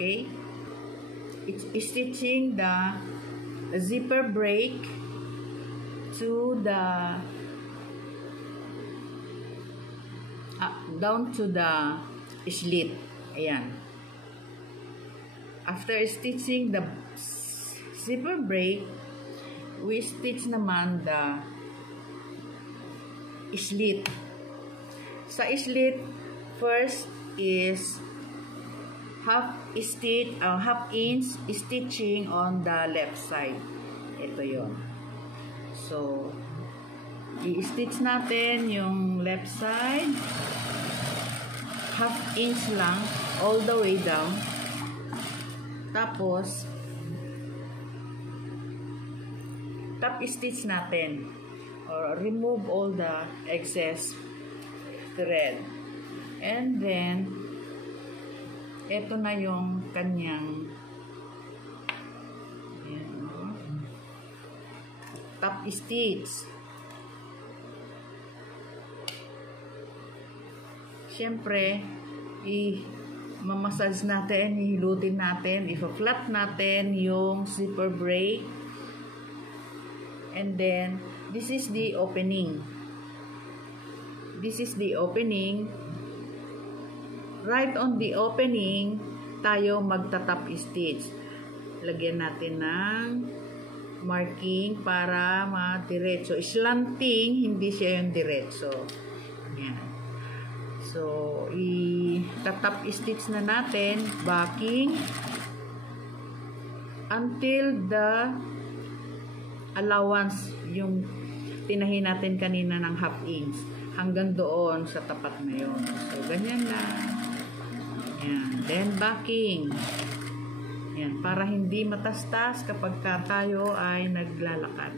Okay? It's stitching the zipper break to the down to the slit. Ayan. After stitching the zipper break, we stitch naman the slit. Sa slit, first is half inch stitching on the left side. Ito yon. So, i-stitch natin yung left side. Half inch lang all the way down. Tapos, top stitch natin or remove all the excess thread. And then, ito na yung kanyang top stitch. Siyempre, i-massage natin, ihilutin natin, i-flat natin yung zipper break. And then, this is the opening. This is the opening. Right on the opening, tayo magta-top stitch. Lagyan natin ng marking para ma-diretso. Slanting, hindi siya yung diretso. Yan. So, i-top stitch na natin, backing, until the allowance, yung tinahin natin kanina ng half inch, hanggang doon sa tapat na yun. So, ganyan na. Yan. Then, backing. Yan. Para hindi matastas kapag tayo ay naglalakad.